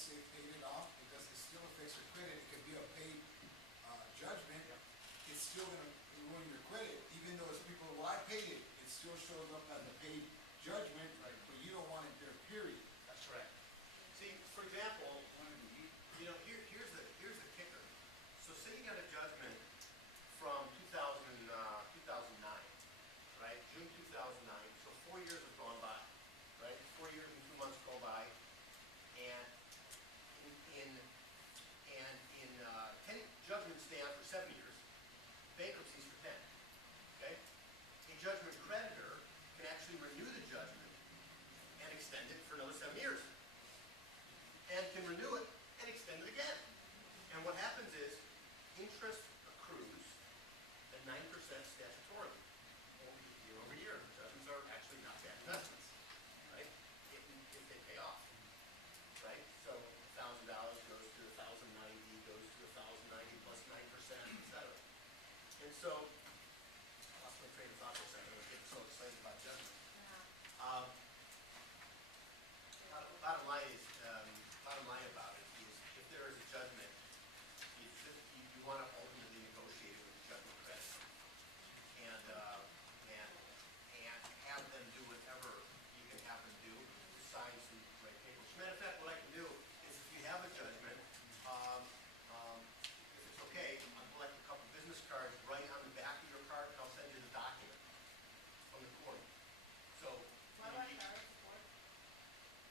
once they paid it off, it still affects their credit. It could be a paid judgment. It's still going to ruin your credit, even though it's people, well, I paid it. It still shows up as a paid judgment, but you don't want it there, period. That's correct. See, for example, here's the kicker. So say you got a judgment from 2009, right? June 2009. So 4 years have gone by, right? 4 years and 2 months go by, and in judgments stay on for 7 years. Bankruptcies for 10. Okay? A judgment creditor can actually renew the judgment and extend it for another 7 years. And can renew it and extend it again. And what happens is interest accrues at 9% statutorily year over year. Judgments are actually not bad investments, right? If they pay off, right? So $1,000 goes to $1,090, goes to $1,090 plus 9%, etc. And so, I lost my train of thought for a second. I was getting so excited about judgment. Bottom line about it is, if there is a judgment, you want to ultimately negotiate it with the judgment creditor, and have them do whatever you can have them do to sign some right papers. As a matter of fact, what I can do is, if you have a judgment, if it's okay, I'll collect a couple business cards, write on the back of your card, and I'll send you the document from the court. So, what about child support?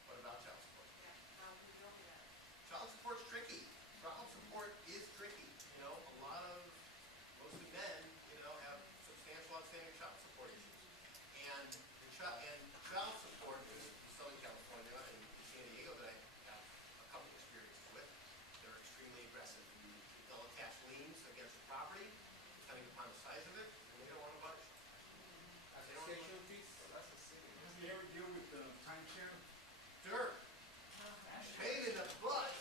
What about child support? Yeah, how do you deal with that? Child support's tricky. Child support is tricky. You know, mostly men, have substantial outstanding child support issues. And child support in Southern California and in San Diego that I have a couple experiences with, they're extremely aggressive. They'll attach liens against the property, depending upon the size of it, and they don't want to budge. Association fees? That's a city. Have you ever deal with the timeshare? Sure. Pain in the butt.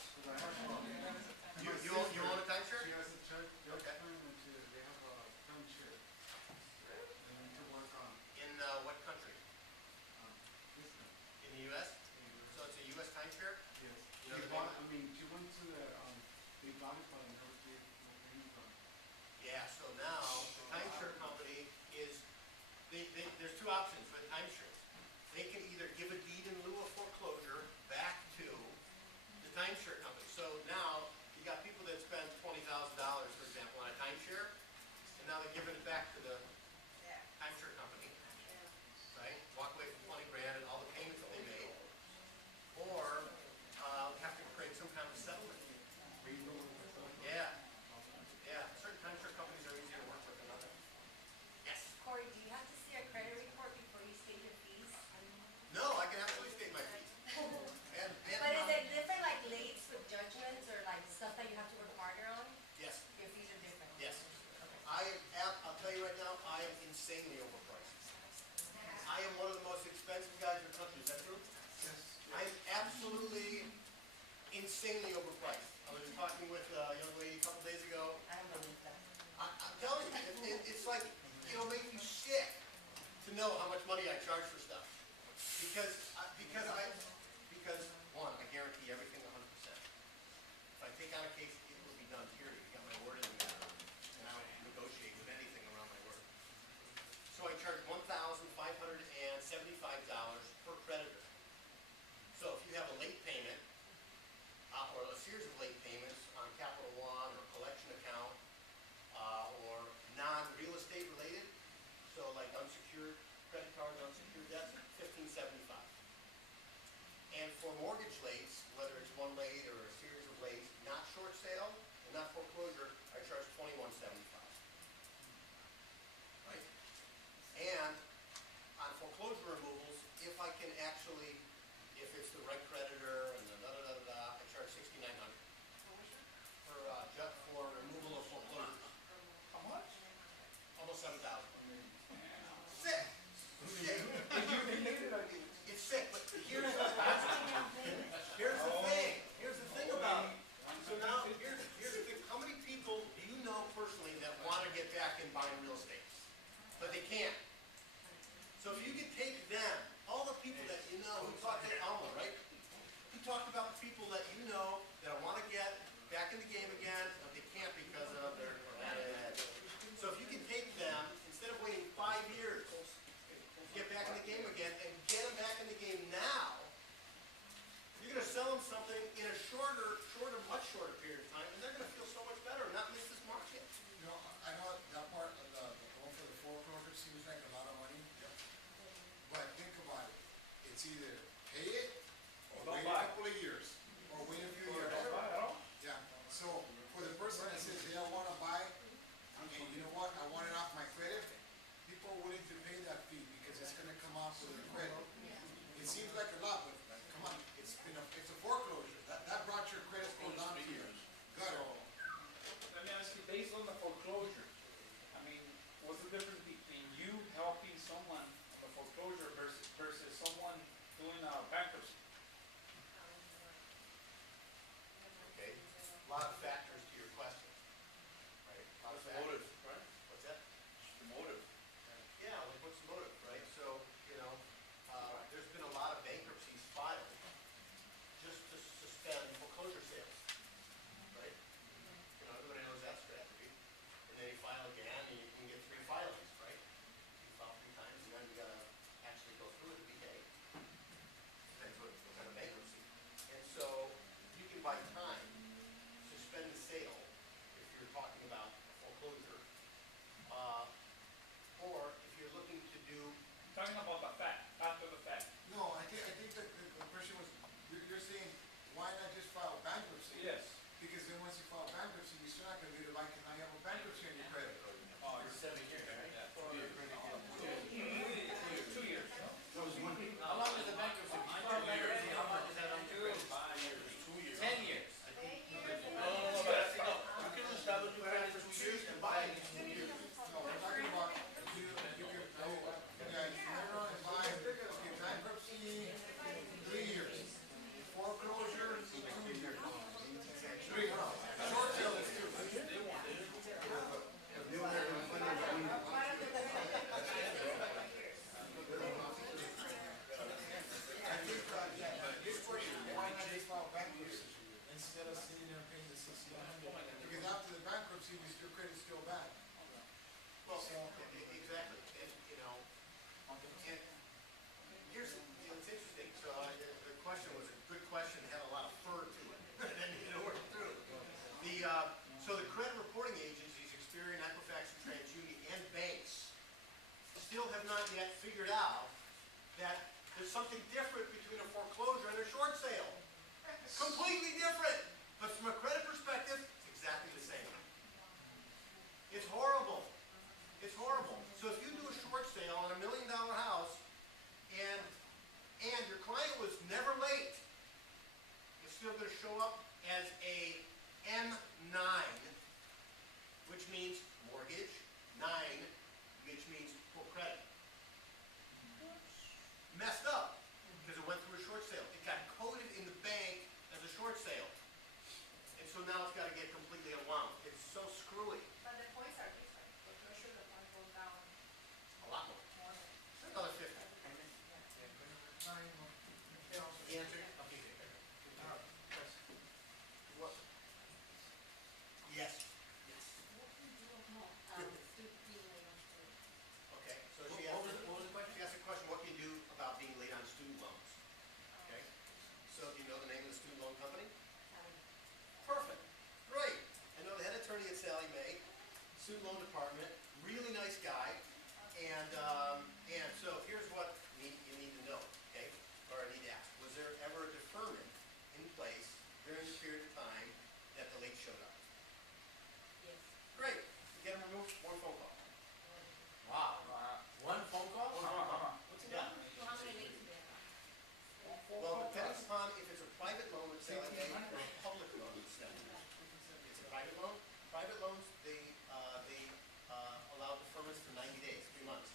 You own a timeshare? She has a church. Okay. They have a timeshare. They need to work on. In what country? This one. In the U.S.? So it's a U.S. timeshare? Yes. You know She the bought, name? she went to the, they bought it, but I never gave no income. Yeah, so now the timeshare company is, there's two options with timeshares. They can either give a deed in lieu of foreclosure back to the timeshare company. So now you got people that spend $20,000, for example, on a timeshare, and now they're giving it back to the timeshare company, right? Walk away from 20 grand and all the payments that they made, or have to create some kind of settlement. Yeah. Yeah, certain timeshare companies are easier to work with than others. Yes? Corey, do you have to see a credit report before you state your fees? No, I can absolutely state my fees. But is it different, like lates with judgments, or like stuff that you have to work harder on? Yes. Your fees are different? Yes. I'll tell you right now, I am insanely overpriced. I am one of the most expensive guys in the country. Is that true? Yes. I'm absolutely insanely overpriced. I was talking with a young lady a couple days ago. I don't believe that. I'm telling you, it's like, it'll make you sick to know how much money I charge for stuff. Because one, I guarantee everything 100%. If I take on a case, it will be done, period. You got my word in the matter, and I don't negotiate with anything around my word. So I charge $1,575 per creditor. So if you have a late payment, or a series of late payments on Capital One or collection account, or non-real estate related, so like unsecured credit cards, unsecured debts, $1,575. And for mortgage lates, whether it's one late or a series of lates, not short sale and not foreclosure, I charge $21.75. Right? And on foreclosure removals, if I can actually, if it's the right creditor and I charge $6,900 for removal of foreclosure. How much? Almost $7,000. Sick. Sick. It's sick, but here's the thing. Here's the thing about it. So now, here's the thing. How many people do you know personally that want to get back in buying real estate, but they can't? So if you could take them, all the people that you know, who talked to Alma, right? He talked about the people that you know it's either pay it or Don't wait buy. a couple of years, or wait a few years. Don't buy at all? Yeah, so for the person that says, hey, I wanna buy, and you know what, I want it off my credit, people are willing to pay that fee because it's gonna come off of their credit. It seems like a lot, but come on, it's a foreclosure. That brought your credit score down to your gutter. Let me ask you, based on the foreclosure, I mean, what's the difference between you helping someone on the foreclosure versus someone doing a bankruptcy? Okay, a lot of factors to your question, right? A lot of factors. Right? What's that? The motive. Yeah, like what's the motive, right? So, there's been a lot of bankruptcies filed just to suspend foreclosure sales, right? Everybody knows that strategy. And then you file again, and you can get 3 filings, right? You file 3 times, and then you gotta actually go through it to be paid. Depends what kind of bankruptcy. And so, you can buy time, suspend the sale, if you're talking about a foreclosure. Or if you're looking to do, I'm talking about the fact, after the fact. No, I think the question was, you're saying, why not just file bankruptcy? Yes. Because then once you file bankruptcy, you're still not gonna be like, can I have a bankruptcy on your credit? Oh, For 7 years, right? Yeah. 2 years. 2 years. How long is the bankruptcy? 2 years. How much is that on your credit? 5 years. 2 years. 10 years. No, but I think, no, you can establish your credit for 2 years and buy it in 2 years. No, we're talking about, you can, yeah, you turn around and buy, okay, bankruptcy, 3 years. Foreclosure, 2 years. 3, short sale is 2. I think, this question, why not just file bankruptcy instead of sitting there paying the 6,100? Because after the bankruptcy, your credit's still bad. well, So- exactly, and, and here's, it's interesting, so the question was a good question, had a lot of fur to it, and then you know, work through. So the credit reporting agencies, Experian, Equifax, and TransUnion, and banks still have not yet figured out that there's something different between a foreclosure and a short sale. Completely different, but from a credit perspective, it's exactly the same. It's horrible. It's horrible. So if you do a short sale on $1 million house and your client was never late, it's still going to show up as a M9, which means mortgage, 9, which means poor credit. Messed up because it went through a short sale. It got coded in the bank as a short sale. And so now it's got to get completely unwound. It's so screwy. But the points are different, for sure the point goes down A lot more. more than. Another 50. The answer? Okay. What? Yes. Yes. Okay, so she asked, what was the question? She asked a question, what can you do about being late on student loans? Okay, so do you know the name of the student loan company? Perfect, great. I know the head attorney at Sally Mae, student loan department, really nice guy. And so here's what you need to know, okay, or I need to ask. Was there ever a deferment in place during the period of time that the late showed up? Yes. Great, you get them removed, 1 phone call. Wow. One phone call? What's it done? So how many leads do you have? Well, depends upon if it's a private loan with Sally Mae or a public loan with Sally Mae. It's a private loan. Private loans, they allow deferments for 90 days, 3 months.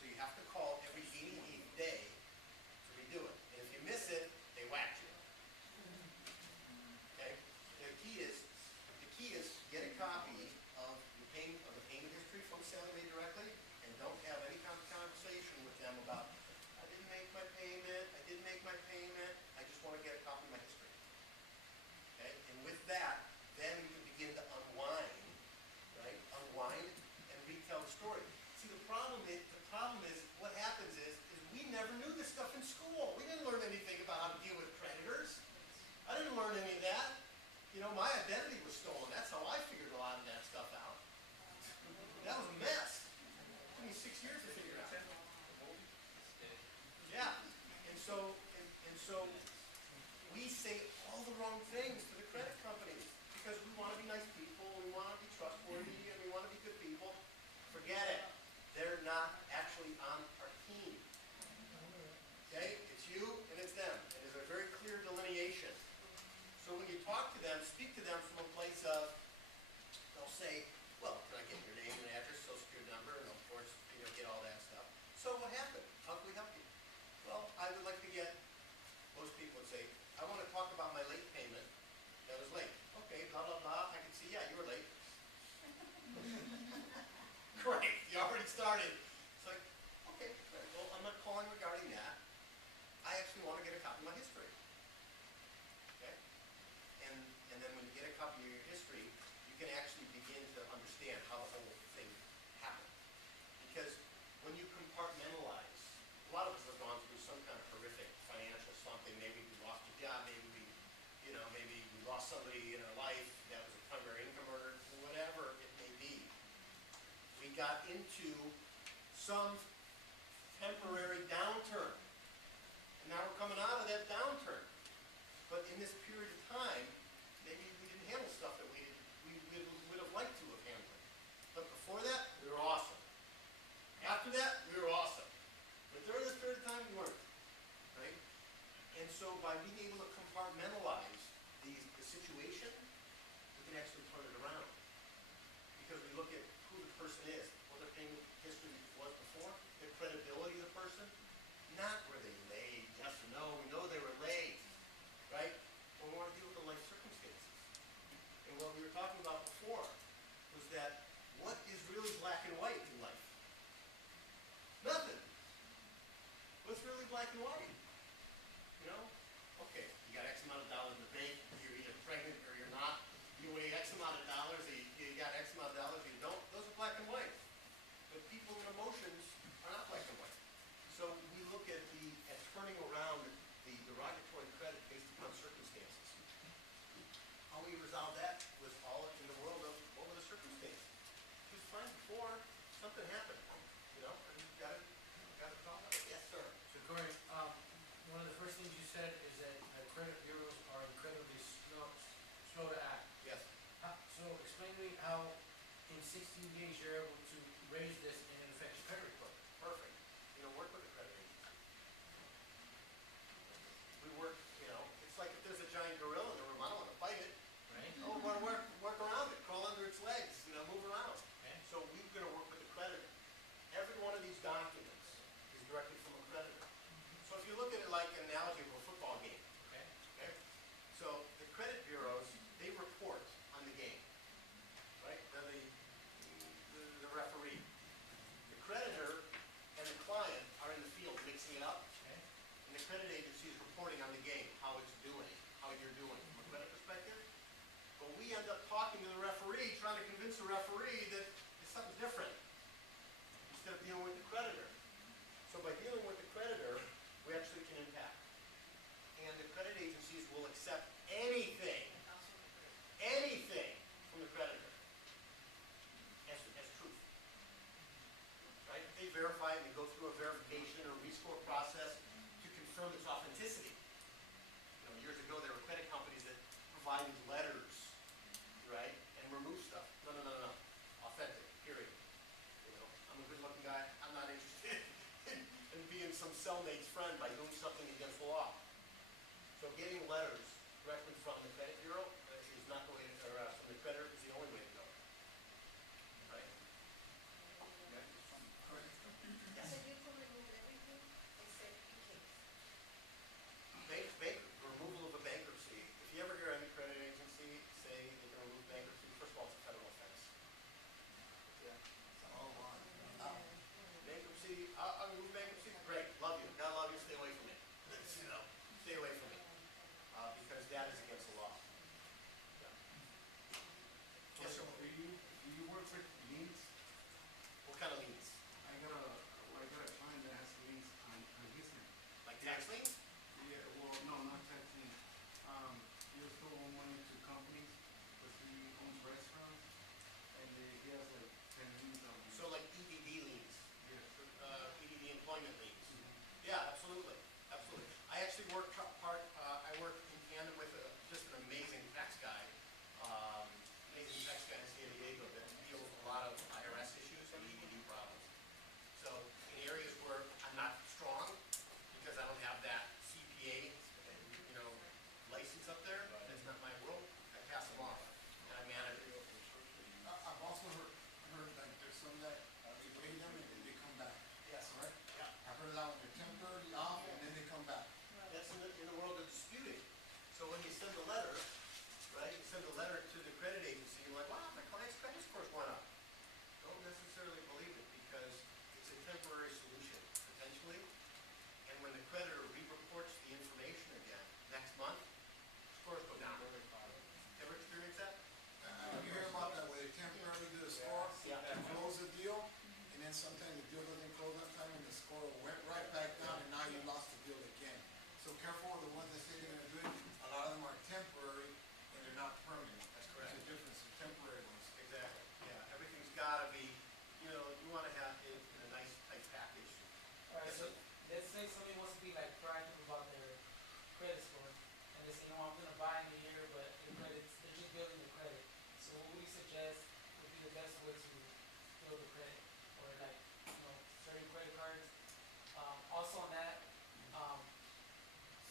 So you have to call every 88th day to redo it. And if you miss it, they whack you. Okay? The key is get a copy of the payment history from Sally Mae directly, and don't have any kind of conversation with them about, I didn't make my payment, I just want to get a copy of my history. Okay? And with that, then we can begin to unwind, right? Unwind and retell the story. See, the problem is what happens so we say all the wrong things to the credit companies because we want to be nice people, we want to be trustworthy, and we want to be good people. Forget it. They're not actually on our team. Okay? It's you and it's them. And there's a very clear delineation. So when you talk to them, speak to them from a place of, they'll say, well, can I get your name and address, social security number, and of course, get all that stuff. So what happened? How can we help you? Well, I would like to get, most people would say, I want to talk about my late payment that was late. Okay, blah, blah, blah. I can see, yeah, you were late. Great, you already started. It's like, okay, great. Well, I'm not calling regarding that. I actually want to get a copy of my history. Okay? And then when you get a copy of your history, you can actually begin to understand how the whole thing happened. Because when you compartmentalize, a lot of us have gone through some kind of horrific financial something. Maybe we lost a job, maybe we lost somebody in our life that was a primary income earner, whatever it may be. We got into some temporary downturn. And now we're coming out of that downturn. But in this period of time, maybe we didn't handle stuff that we would have liked to have handled. But before that, we were awesome. After that, we were awesome. But during this period of time, we weren't. Right? And so by being able to compartmentalize the situation, we can actually turn it around. Because we look at who the person is, what their payment history was before, the credibility of the person, not were they late, yes or no, we know they were late, right? But we want to deal with the life circumstances. And what we were talking about before was that what is really black and white in life? Nothing. What's really black and white? Okay, you got X amount of dollars in the bank, you're either pregnant or you're not, you weigh X amount of dollars, or you got X amount of dollars, or you don't, those are black and white. But people and emotions are not black and white. So we look at turning around the derogatory credit based upon circumstances. How we resolve that was all in the world of what were the circumstances. It was fine before something happened, and you got to talk about it. Yes, sir. So Corey, one of the first things you said is that credit bureaus are incredibly slow to act. Yes. So explain to me how in 16 days you're able to raise this and it affects your credit report. Perfect. Work with the credit agency. We work, it's like if there's a giant gorilla in the room, I don't want to fight it. Right? Oh, we want to work around it, crawl under its legs, move around. Okay. So we're going to work with the creditor. Every one of these documents is directly from a creditor. So if you look at it like an analogy of a football game, Okay. so the credit bureaus, they report on the game, right? They're the referee. The creditor and the client are in the field mixing it up, Okay. and the credit agency is reporting on the game, how it's doing, how you're doing from a credit perspective. But we end up talking to the referee, trying to convince the referee that it's something different instead of dealing with the creditor. So by dealing with the creditor, we actually can impact. And the credit agencies will accept anything from the creditor as truth. Right? They verify it and they go through a verification or rescore process to confirm its authenticity. Years ago there were credit companies that provided letters, right, and remove stuff. No. Authentic, period. I'm a good-looking guy. I'm not interested in being some cellmate's friend by doing something against the law. So getting letters directly from the credit bureau is not the way to, or from the creditor is the only way to go. Right? Okay. Yes. So you can remove everything except in case. Removal of a bankruptcy. If you ever hear any credit agency say they can remove bankruptcy, first of all, it's a federal offense. Yeah. All on. Bankruptcy, I'll remove bankruptcy. Great, love you. God love you. Stay away from me. Stay away from me. Because that is against the law. Yeah. Yes, sir. Do you work with liens? What kind of liens? I got a client that has liens on his name. Like tax liens? Yeah, well, no, not tax liens. He was still owe money to companies, because he owns restaurants, and he has like 10 liens on him. So like EDD liens, Yes. EDD employment liens. Mhm. Yeah, absolutely, absolutely. I actually work sometimes the deal doesn't close on time and the score went right back down and now you lost the deal again. So careful with the ones that say they're gonna do it, a lot of them are temporary and they're not permanent. That's correct. There's a difference, the temporary ones. Exactly, yeah, everything's gotta be, you know, you wanna have it in a nice tight package. Alright, so let's say somebody wants to be like proactive about their credit score, and they say, I'm gonna buy in a year, but their credit, they're just building the credit. So what would you suggest would be the best way to build the credit? Or like, certain credit cards? Also on that,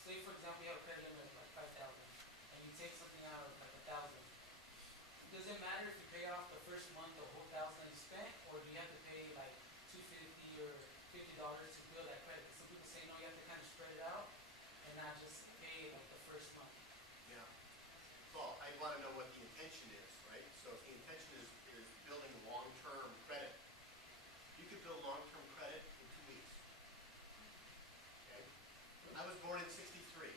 say for example, you have a credit limit of like 5,000, and you take something out of like 1,000. Does it matter if you pay off the first month the whole 1,000 that you spent, or do you have to pay like $250 or $50 to build that credit? Some people say no, you have to kind of spread it out and not just pay like the first month. Yeah. Well, I wanna know what the intention is, right? So if the intention is building long-term credit, you could build long-term credit in 2 weeks. Okay? I was born in '63.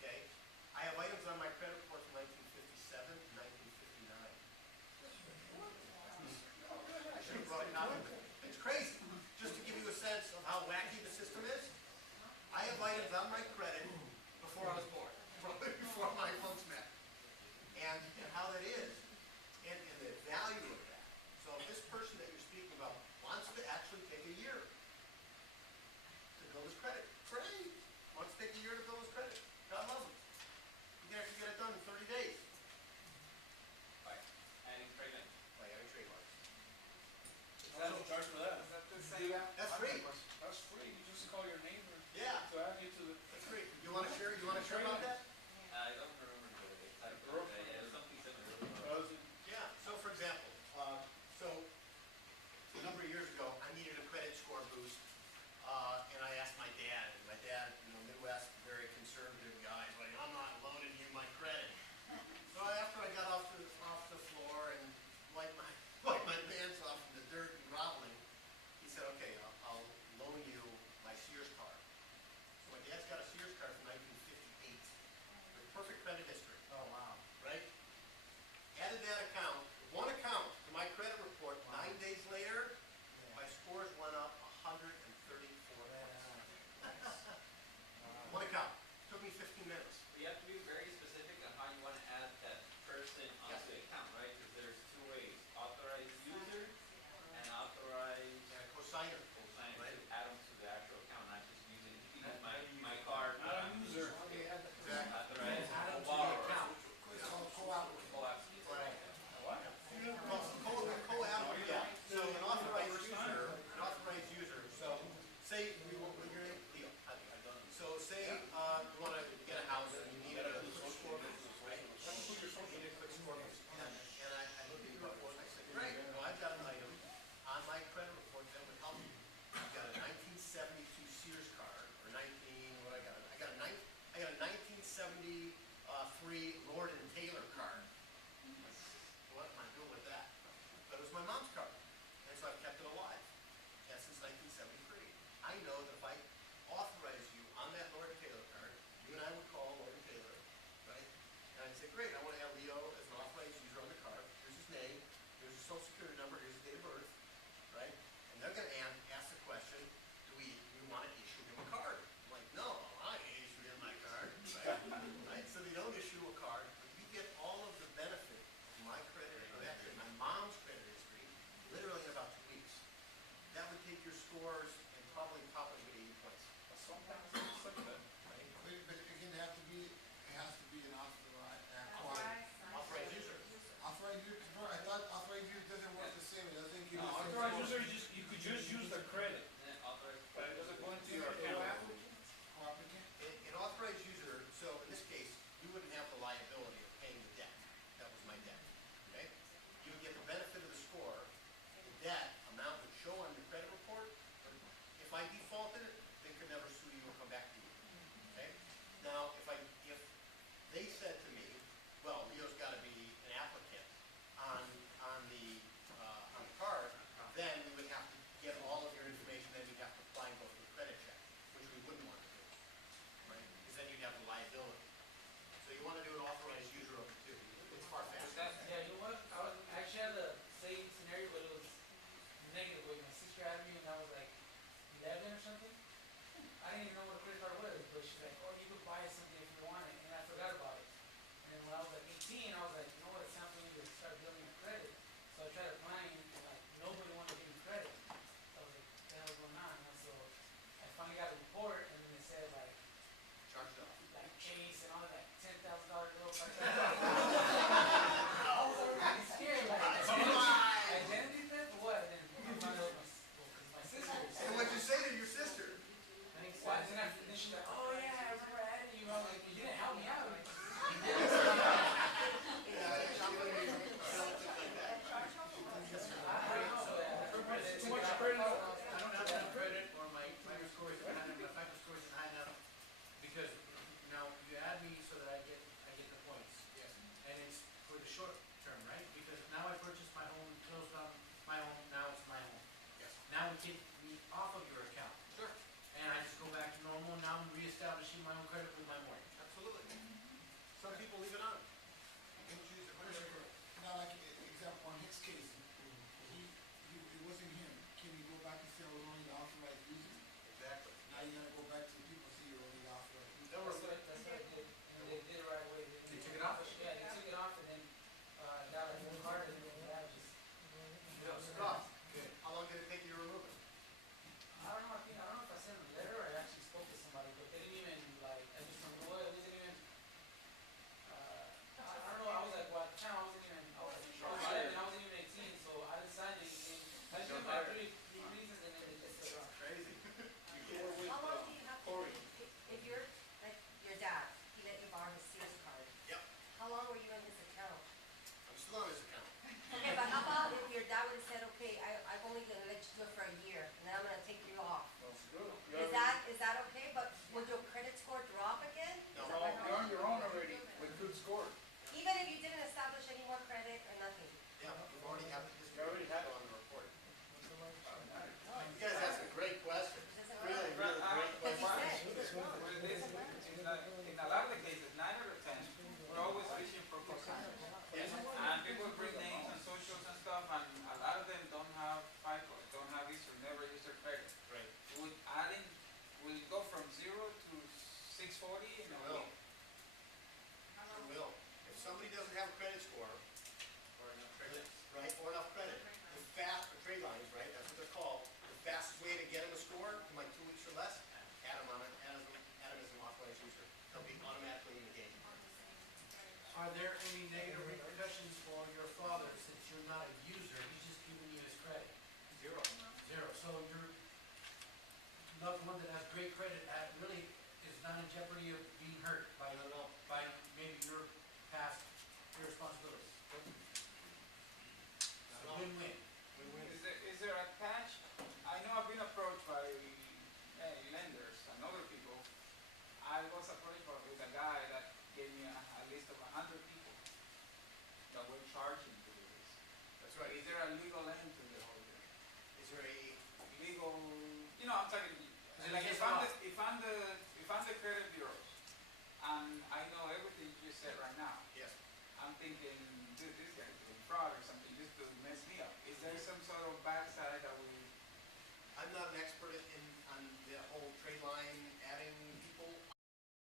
Okay? I have items on my credit report from 1957 to 1959. I should have brought a copy with me. It's crazy. Just to give you a sense of how wacky the system is, I have items on my credit before I was born, before my folks met. And how that is, and the value of that. So if this person that you're speaking about wants to actually take a year to build his credit, great. Wants to take a year to build his credit, God love him. You can actually get it done in 30 days By adding trade-in. by having trademarks. That's no charge for that. Is that the same? That's free. That's free, you just call your neighbor Yeah, to add you to the. that's free. You wanna share about that? I don't remember what it is. Yeah, it was something similar. Yeah, so for example, so a number of years ago, I needed a credit score boost, and I asked my dad, and my dad, Midwest, very conservative guy, he's like, I'm not loaning you my credit. So after I got off the floor and wiped my pants off from the dirt and groveling, he said, okay, I'll loan you my Sears card. So my dad's got a Sears card from 1958, with perfect credit history. Oh, wow. Right? Added that account, one account to my credit report, 9 days later, my scores went up 134 points. One account, took me 15 minutes. But you have to be very specific on how you want to add that person onto the account, right? Because there's two ways, authorized user and authorized And a cosigner. co-signer Right. to add them to the actual account, not just using, you can use my card. Not a user. Exactly. Authorized Add 'em to the co-borrower. account. It's called co-op. Co-op. Right. What? Well, co-app, yeah. So an authorized user, so say, when you're in, Leo, so say, you wanna get a house and you needed a quick score boost, right? You needed a quick score boost. And I looked at you before and I said, great, well, I've got an item on my credit report that would help you. I've got a 1972 Sears card, or 19, what I got? I got a 1973 Lord and Taylor card. What am I doing with that? But it was my mom's card, and so I've kept it alive. And since 1973. I know that if I authorize you on that Lord and Taylor card, you and I would call Lord and Taylor, right? And I'd say, great, I want to have Leo as an authorized user on the card. Here's his name, here's his social security number, here's his date of birth, right? And they're going to ask the question, do we want to issue him a card? I'm like, no, I ain't issuing him my card, right? Right? So they don't issue a card, but you get all of the benefit of my credit, or actually my mom's credit history, literally in about 2 weeks. That would take your scores and probably top it with 80 points. Sometimes it's like that. But again, it has to be an authorized, Authorized user. authorized user, I thought authorized user doesn't work the same, it I was already scared, like, identity theft or what? And then I found out my sister. And what'd you say to your sister? Thanks. Then she's like, oh yeah, I remember adding you. I was like, you didn't help me out. I don't know, Too much credit. I don't have enough credit or my FICO score is high enough, my FICO score isn't high enough, because now you add me so that I get the points. Yes. And it's for the short term, right? Because now I purchased my home, closed on my home, now it's my home. Yes. Now we take me off of your account, Sure. and I just go back to normal, now I'm reestablishing my own credit with my mortgage. Absolutely. Some people leave it on. You can choose to put it in. Now, like, example, on his case, it wasn't him. Can you go back and say, we're only the authorized user? Exactly. Now you're gonna go back to the people, say you're only the authorized user. That was That's what I did. And they did it right away. They took it off? Yeah, they took it off and then, got like one card and then that just. Stop. Good. How long did it take you to remove it? I don't know, I don't know if I sent a letter or I actually spoke to somebody, but they didn't even like, I just don't know, it wasn't even, I don't know, I was like, well, at the time I wasn't even, I was 11, I wasn't even 18, so I didn't sign anything. I just gave my three reasons and then they just took it off. Crazy. You were with, How long do you have to, Corey. if you're, like, your dad, he let you borrow his Sears card, Yep. how long were you in his account? I'm still on his account. Okay, but how about if your dad would've said, okay, I'm only gonna let you do it for a year, and then I'm gonna take you off? That's good. Is that okay, but would your credit score drop again? Is No. that what You're on your own already with good score. Even if you didn't establish any more credit or nothing? Yeah, you already have the history. You already have it. on the report. You guys asked a great question. Doesn't Really, matter. really great Because question. he said, Well, in a lot of the cases, 9 out of 10, we're always fishing for customers. Yes. And people bring names and socials and stuff, and a lot of them don't have FICO, don't have Visa, never use their credit. Right. Will go from 0 to 640 in a Will. week. It will. If somebody doesn't have a credit score, or enough credit, right, or enough credit, the fast, or trade lines, right, that's what they're called, the fastest way to get them a score, in like 2 weeks or less, add them as an authorized user. They'll be automatically in the game. Are there any negative repercussions for your father, since you're not a user, he's just giving you his credit? Zero. Zero, so your loved one that has great credit really is not in jeopardy of being hurt by maybe your past irresponsibilities. It's a win-win. Is there a catch? I know I've been approached by lenders and other people. I was approached with a guy that gave me a list of 100 people that were charging to do this. That's right. Is there a legal end to the whole thing? Is there a, Legal, I'm talking, it like against if I'm the credit bureau and I know everything you just said right now, yes, I'm thinking